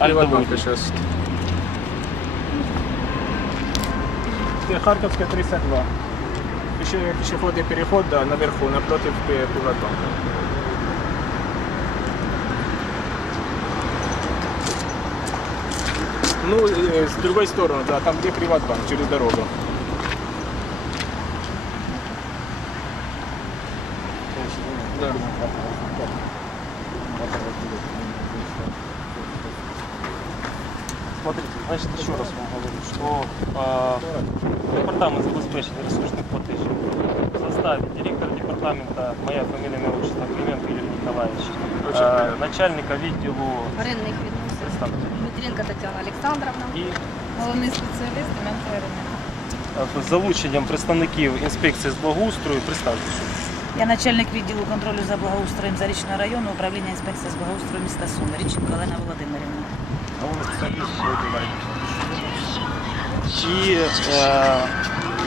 Приватбанка сейчас. Харьковская 32. Пеше- Пешеходный переход, да, наверху, напротив Приватбанка. Ну, э, с другой стороны, да, там где Приватбанк, через дорогу. Да. Смотрите, значит, еще раз вам говорю, что а, департамент забезпечения ресурсных платежей в составе директора департамента, моя фамилия, имя, отчество, Клименко Юрий Николаевич, приятно. начальника відділу Оренних відносин. Дмитренко Тетяна Олександровна. і Головний спеціаліст Деменко Ірина. з залученням представників інспекції з благоустрою представте. Я начальник відділу контролю за благоустроєм Зарічного району управління інспекції з благоустрою міста Суми. Річенко Олена Володимирівна. І е,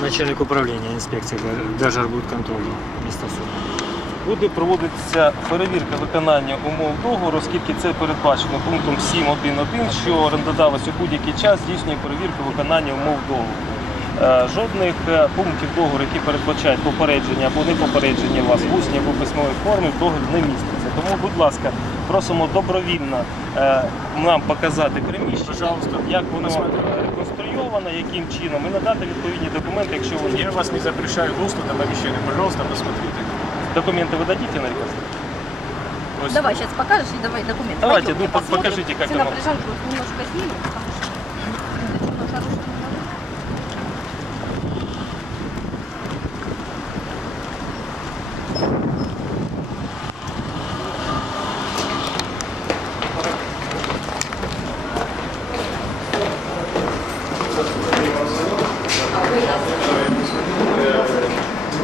Начальник управління інспекції Держарбудконтролю міста Суми. буде проводитися перевірка виконання умов договору, оскільки це передбачено пунктом 7.1.1, що орендодавець у будь-який час здійснює перевірку виконання умов договору. Е, Жодних е, пунктів договору, які передбачають попередження або не попередження вас в усній або письмовій формі, в договорі не міститься. Тому, будь ласка, просимо добровільно е, нам показати приміщення, як воно реконструйовано, яким чином, і надати відповідні документи, якщо вони Я вас не запрещаю густо на помещение. Пожалуйста, посмотрите. документи ви дадите на реконструкцію? Давай, сейчас покажешь и давай документы. Давайте, ну, покажите, как напряженку немножко снимем,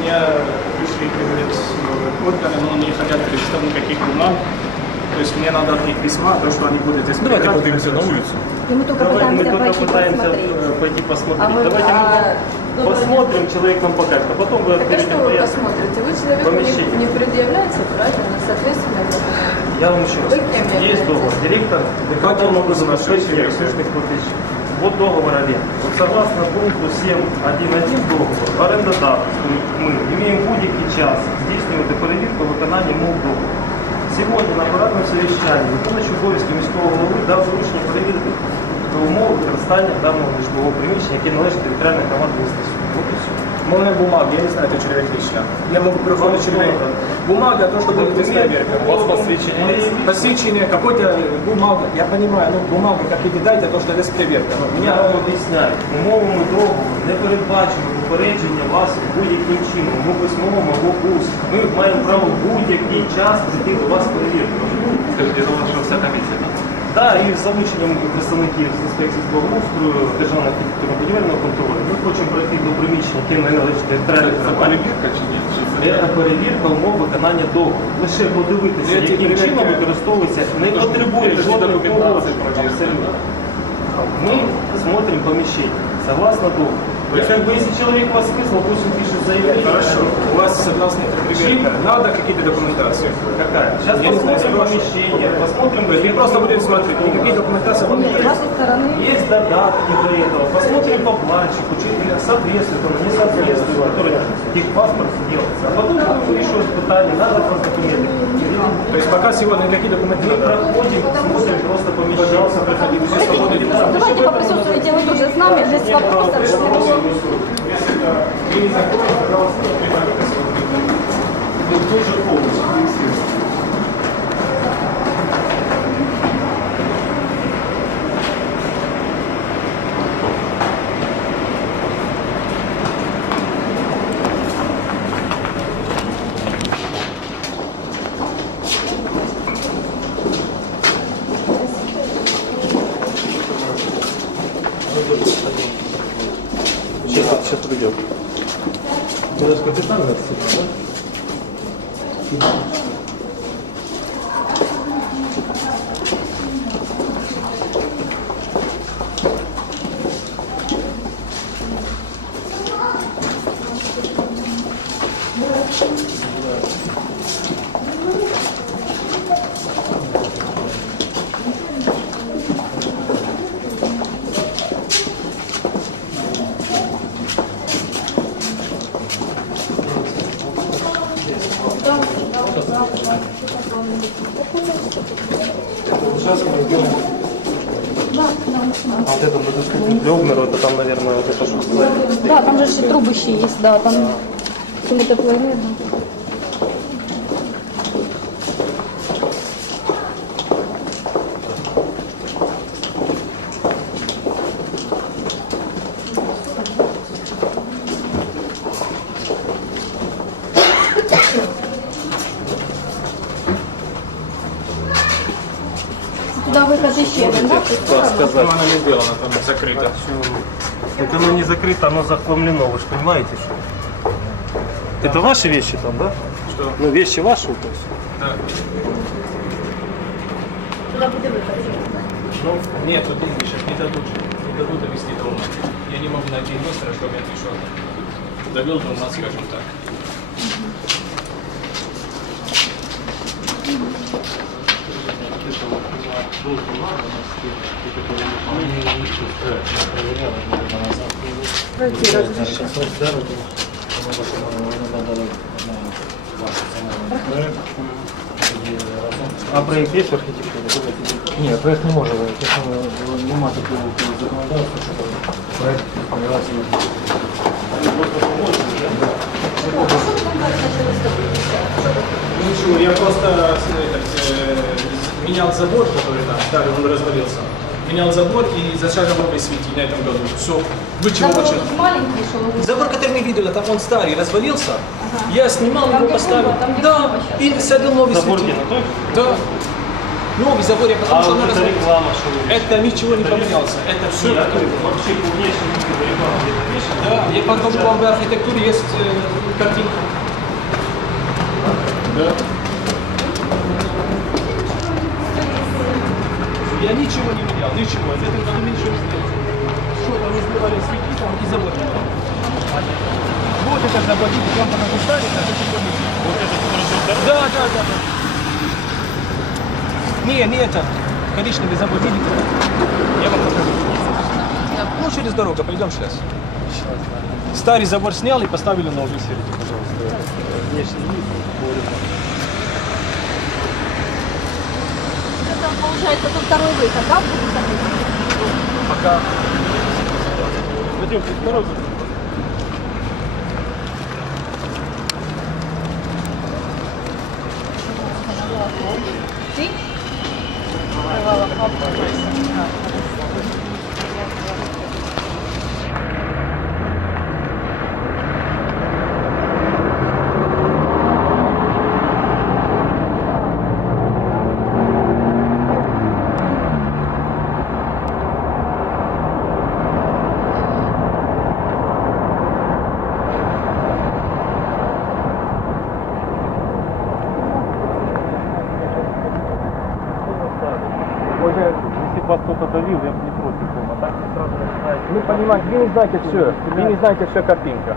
Меня пришли говорят, органы, но не хотят представить никаких бумаг. То есть мне надо от них письма, то, что они будут здесь Давайте поднимемся на улицу. И мы только Давай, мы пытаемся только пойти пытаемся посмотреть. э, пойти посмотреть. А вы- Давайте а, мы посмотрим, человек нам покажет, а потом вы Так а откроете что вы посмотрите? Вы человеку Помещение. не, не предъявляете, правильно? Соответственно, Я вам еще раз Вы кем скажу. Есть договор. Директор департамента образом осуществляете? ресурсных платежей. Вот договор аренды. Вот согласно пункту 7.1.1 договору, орендодавець, ми имеем будь-який час здійснювати перевірку виконання мов договору. Сьогодні на парадному совіщанні виконуючи обов'язки міського голови дав доручення перевірити умови використання даного житлового приміщення, яке належить територіальній громаді міста Суми. От і бумаги, я не знаю, это человек лично. Я могу приходить человек. Бумага, то, что будет здесь проверка. У вас? Посвящение, какой-то бумага, я понимаю, ну бумага, как и дайте, то, что здесь проверка. Ну, Я меня вам об'ясняю, умовами договору не передбачено попередження вас будь-яким чином, або письмовим, або усно. Ми маємо право будь-який час прийти до вас перевірити. Скажіть, я думаю, що вся комісія. Так, і з залученням представників з інспекції з благоустрою, державного архітектурно-будівельного контролю. Ми хочемо пройти до приміщення, яке належить територіальній Це перевірка чи ні? Чи це перевірка умов виконання договору. Лише подивитися, Ці яким перевірки- чином використовується, не Тож, потребує це ж жодної документації погоди. про Абсолютно. Мы смотрим помещение, согласно договору. То есть, как бы, если человек вас вызвал, пусть он пишет заявление. Хорошо. У вас согласно этой проверке надо какие-то документации? Какая? Сейчас знаю, посмотрим помещение, посмотрим... То есть не просто будете смотреть, никакие документации вам не С вашей стороны Есть додатки до этого. Посмотрим по планчику, чи соответствует оно, не соответствует, который техпаспорт делается. А потом будем вирішувати питання, надо просто документы. То есть пока сегодня никакие документы Мы не проходим, смотрим просто помещение. Пожалуйста, проходите. Давайте, давайте поприсутствуйте вы тоже с нами для вопросов, чтобы Если это не закроете, пожалуйста, приходите посмотрите. Ну, дуже повністю. идет. Это же капитан отсюда, да? А вот это доступно для обмера, это там, наверное, вот это что Да, там же ще труби ще є, да, там коли теплоенерго. Туди виход ще один, так? сказать. Она не сделана, там закрыта. Так оно не закрыто, оно захламлено, вы же понимаете, что? Это ваши вещи там, да? Что? Ну, вещи ваши, то есть. Да. Туди буде виход. Ну, нет, тут деньги сейчас не дадут. Не дадут довести до ума. Я не могу найти инвестора, чтобы я пришел. Довел до ума, скажем так. А проект есть в архитектуре? Ні, проект не може бути. Нема такого законодавства, що проект відповідальності. Ничего, я просто э, этот, э, менял забор, который там старый, он развалился. Менял забор и зашагал новый светить на этом году. Все, вычего Забор очень. маленький, ви Забор, который мы видели, там он старый, развалился. Я снимал Там, его, поставил. труба, там, да, и садил новый Забор светильник. той? Да. Новый забор, я потому А что вот он это реклама, что вы... Это ничего не поменялся. Это все. Нет, а вообще по внешнему виду реклама? Да, я покажу вам в архитектуре есть э, картинка. Да. Я ничего не менял, ничего. В этом году мы ничего не сделали. Что там не сделали свети там и было. Вот это забор, вам покажу старый, а это что Вот это Да, да, да, да. Не, не это. Коричневый забор, видите? Я вам покажу. Ну, через дорогу, пойдем сейчас. Старый забор снял и поставили новый. Серите, пожалуйста, внешний вид. Там, получается, это второй выход, да, будет? Пока. Пойдемте, дорогу. Ти? Уже, если бы вас кто-то не был. А так вы сразу начинаете... Ну, понимаете, вы не знаете все. Вы не знаете все картинка.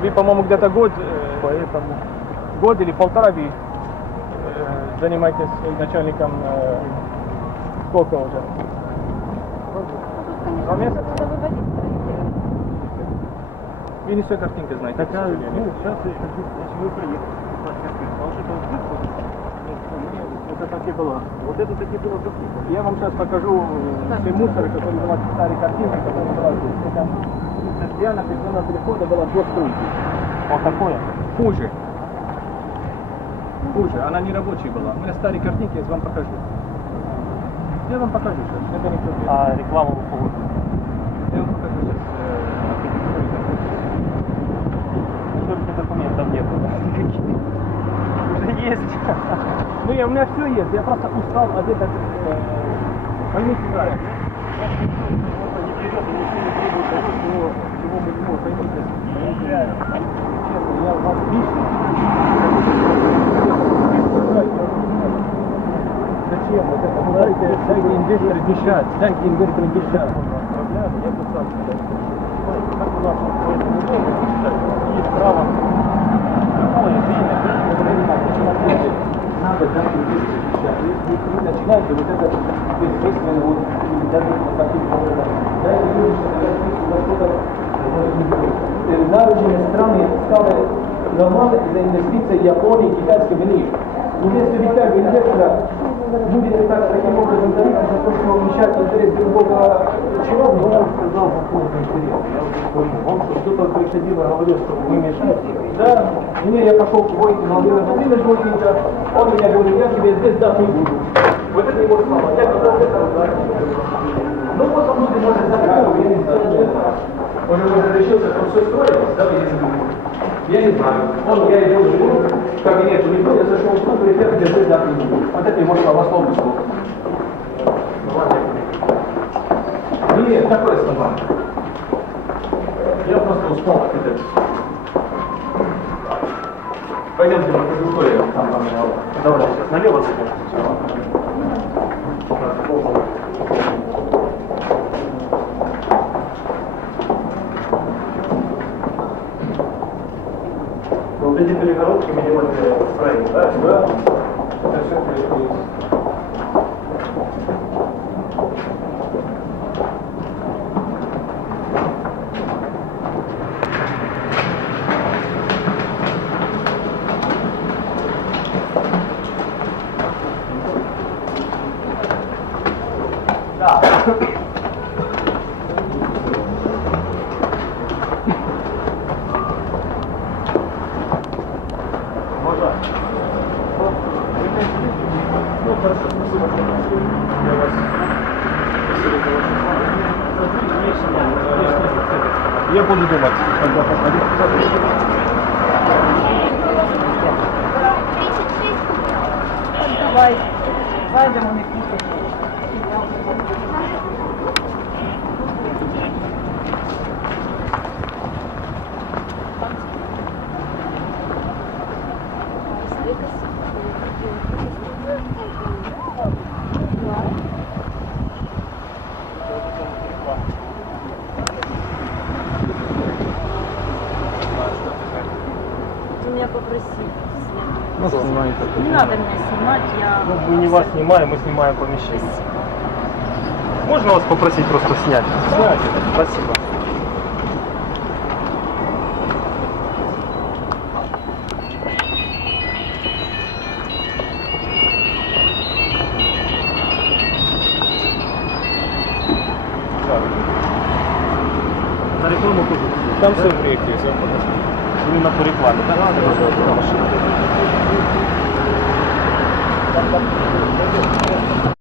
Вы, по-моему, где-то год, э, Поэтому... год или полтора вы э, занимаетесь начальником э, сколько уже? Два месяца? Вы не все картинка знаете. Хотя, ну, сейчас, если вы приехали, а вот это вот выходит, это так и было. Вот это так было записано. Я вам сейчас покажу э, все мусоры, которые у старые картинки, которые здесь. Это Татьяна Петровна перехода была до стойки. Вот такое. Хуже. Хуже. Она не рабочей была. У меня старые картинки, я вам покажу. Я вам покажу сейчас. Это не. А рекламу вы. Я вам покажу сейчас. Только документов нет. Уже есть. Я, у меня все есть. Я просто устал от этого. Э, поймите правильно. Не берет и ничего не требует того, чего, чего мы не можем. Поймите. Честно, я вас лично. Зачем вот это? Дайте, дайте инвестору дышать. Дайте инвестору дышать. Я бы сам. Как у нас есть право любое время, человека. Надо дать дышать. Если вы начинаете вот это безответственно, вот, даже вот таким образом, дайте людям, что у вас что-то Наручные страны стали нормально из-за инвестиций Японии и китайской. И если так инвестора будете так, таким образом давить за то, что начать интерес другого чиновника, он сказал вот говорю, он что, кто-то приходил и говорил, что вы мешаете. Да, и не, я пошел к Войте, Владимир Владимирович Войтенко, он меня говорит, я тебе здесь дать не буду. Вот это его слова. Я дать. Ну вот он люди может закрыть, я не знаю. Он же может решился, что все строилось, да, я не знаю. Я не знаю. Он, я его живу в кабинете, никто, я зашел в стул, и я держи дать не буду. Вот это его слова, словно слово. Нет, такое слова. Я просто устал от этого. Пойдемте по консультуре, там там Давай, сейчас налево зайдем. Вот эти перегородки минимальные строения, да? Да. Это все происходит. Я буду думать, когда посмотрю. Давай, зайдемо не Не надо меня снимать, я... Мы не вас снимаем, мы снимаем помещение. Можно вас попросить просто снять? Снять. Спасибо. На рекламу тоже. Там все в реке, Именно по рекламе, да? Thank you.